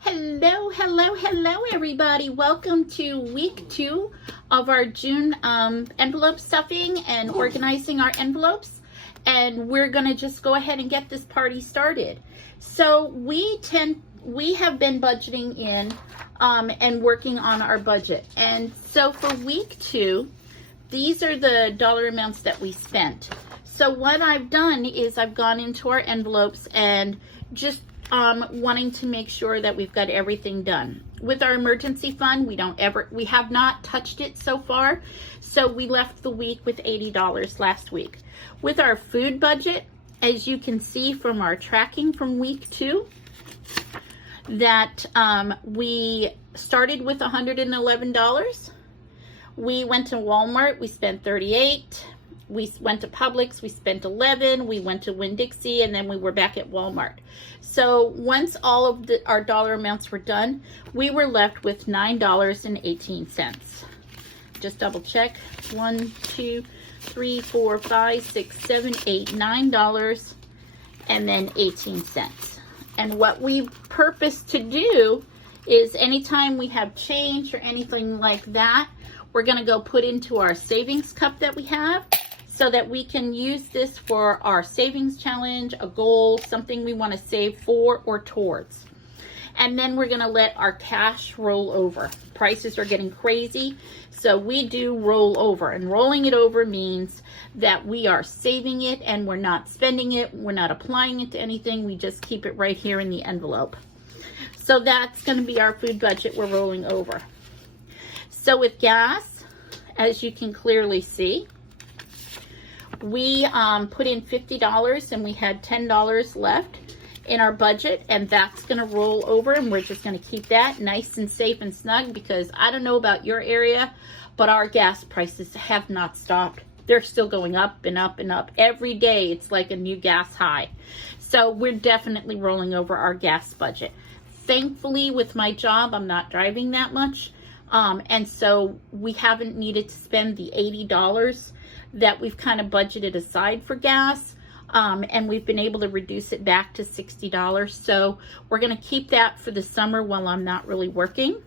Hello, hello, hello, everybody. Welcome to week 2 of our June envelope stuffing and organizing our envelopes. And we're going to just go ahead and get this party started. So we have been budgeting in and working on our budget. And so for week 2, these are the dollar amounts that we spent. So what I've done is I've gone into our envelopes and just wanting to make sure that we've got everything done. With our emergency fund, we have not touched it so far. So we left the week with $80 last week. With our food budget, as you can see from our tracking from week 2, that we started with $111. We went to Walmart, we spent $38. We went to Publix, we spent $11. We went to Winn-Dixie, and then we were back at Walmart. So once all of our dollar amounts were done, we were left with $9.18. Just double check. 1, 2, 3, 4, 5, 6, 7, 8, $9 and then 18 cents. And what we purpose to do is anytime we have change or anything like that, we're going to go put into our savings cup that we have, so that we can use this for our savings challenge, a goal, something we want to save for or towards. And then we're going to let our cash roll over. Prices are getting crazy, so we do roll over. And rolling it over means that we are saving it and we're not spending it. We're not applying it to anything. We just keep it right here in the envelope. So that's going to be our food budget we're rolling over. So with gas, as you can clearly see, we put in $50 and we had $10 left in our budget, and that's going to roll over, and we're just going to keep that nice and safe and snug, because I don't know about your area, but our gas prices have not stopped. They're still going up and up and up. Every day it's like a new gas high. So we're definitely rolling over our gas budget. Thankfully, with my job, I'm not driving that much. And so we haven't needed to spend the $80 that we've kind of budgeted aside for gas. And we've been able to reduce it back to $60. So we're going to keep that for the summer while I'm not really working.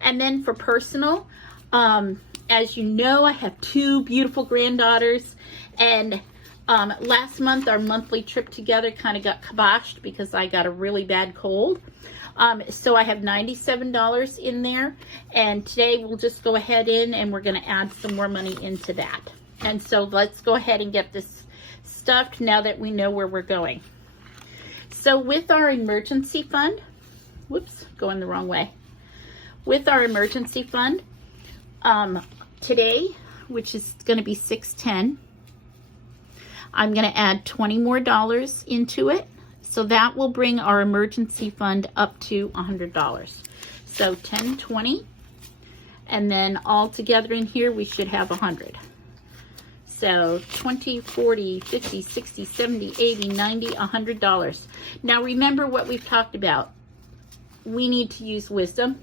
And then for personal, as you know, I have 2 beautiful granddaughters. And last month, our monthly trip together kind of got kiboshed because I got a really bad cold. So I have $97 in there, and today we'll just go ahead and we're going to add some more money into that. And so let's go ahead and get this stuffed now that we know where we're going. So with our emergency fund, whoops, going the wrong way. With our emergency fund, today, which is going to be $610, I'm going to add $20 more into it. So that will bring our emergency fund up to $100. So 10, 20, and then all together in here, we should have 100. So 20, 40, 50, 60, 70, 80, 90, $100. Now remember what we've talked about. We need to use wisdom.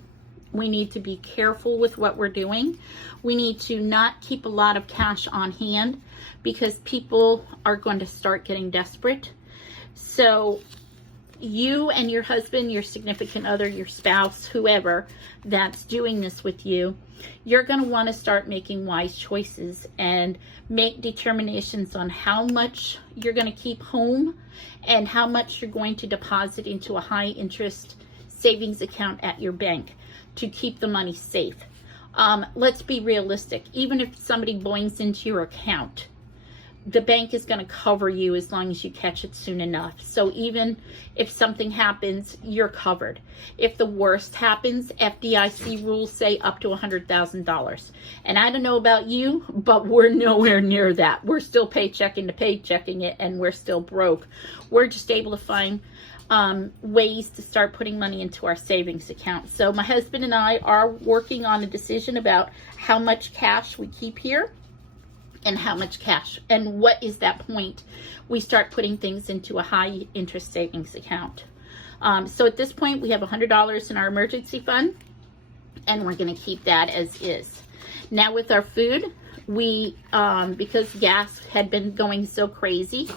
We need to be careful with what we're doing. We need to not keep a lot of cash on hand, because people are going to start getting desperate. So you and your husband, your significant other, your spouse, whoever that's doing this with you, you're going to want to start making wise choices and make determinations on how much you're going to keep home and how much you're going to deposit into a high interest savings account at your bank to keep the money safe. Let's be realistic. Even if somebody boings into your account, the bank is going to cover you as long as you catch it soon enough. So even if something happens, you're covered. If the worst happens, FDIC rules say up to $100,000. And I don't know about you, but we're nowhere near that. We're still paychecking to paychecking it, and we're still broke. We're just able to find ways to start putting money into our savings account. So my husband and I are working on a decision about how much cash we keep here and how much cash, and what is that point we start putting things into a high interest savings account. So at this point, we have $100 in our emergency fund, and we're going to keep that as is. Now with our food, we because gas had been going so crazy,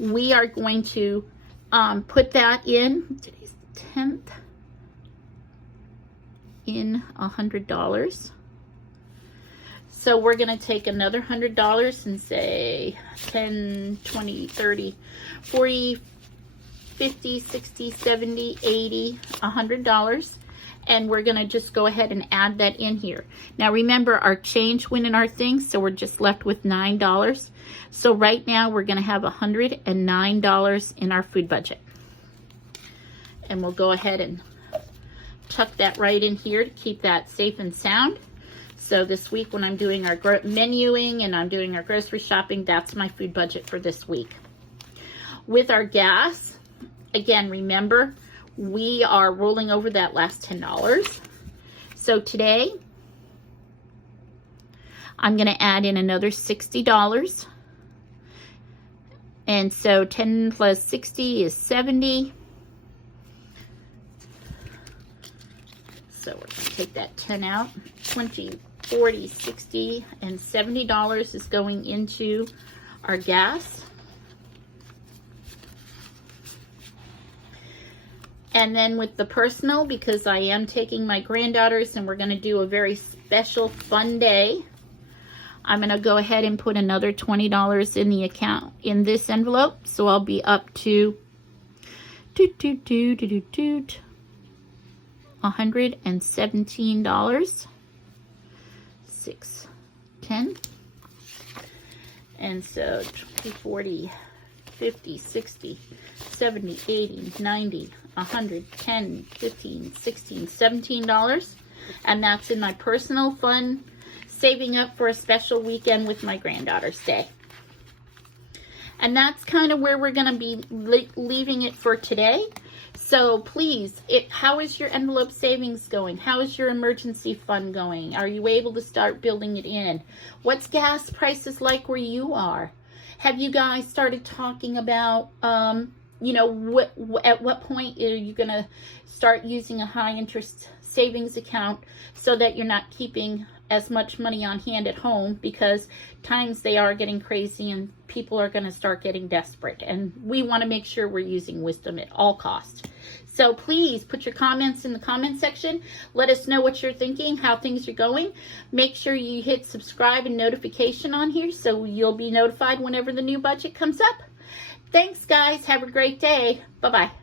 we are going to put that in. Today's the 10th. in $100. So we're going to take another $100 and say 10, 20, 30, 40, 50, 60, 70, 80, $100. And we're going to just go ahead and add that in here. Now remember, our change went in our thing, so we're just left with $9. So right now we're going to have $109 in our food budget. And we'll go ahead and tuck that right in here to keep that safe and sound. So this week when I'm doing our menuing and I'm doing our grocery shopping, that's my food budget for this week. With our gas, again, remember, we are rolling over that last $10. So today, I'm going to add in another $60. And so 10 plus 60 is 70. So we're going to take that 10 out. 20, 40, 60, and $70 is going into our gas. And then with the personal, because I am taking my granddaughters and we're going to do a very special fun day, I'm going to go ahead and put another $20 in the account in this envelope. So I'll be up to $117. 6, 10. And so 20, 40, 50, 60, 70, 80, 90, 100, 10, 15, 16, $17. And that's in my personal fund, saving up for a special weekend with my granddaughter's day. And that's kind of where we're going to be leaving it for today. So please, how is your envelope savings going? How is your emergency fund going? Are you able to start building it in? What's gas prices like where you are? Have you guys started talking about, you know, at what point are you going to start using a high interest savings account so that you're not keeping as much money on hand at home, because times they are getting crazy and people are going to start getting desperate, and we want to make sure we're using wisdom at all costs. So please put your comments in the comment section. Let us know what you're thinking, how things are going. Make sure you hit subscribe and notification on here so you'll be notified whenever the new budget comes up. Thanks guys, have a great day. Bye-bye.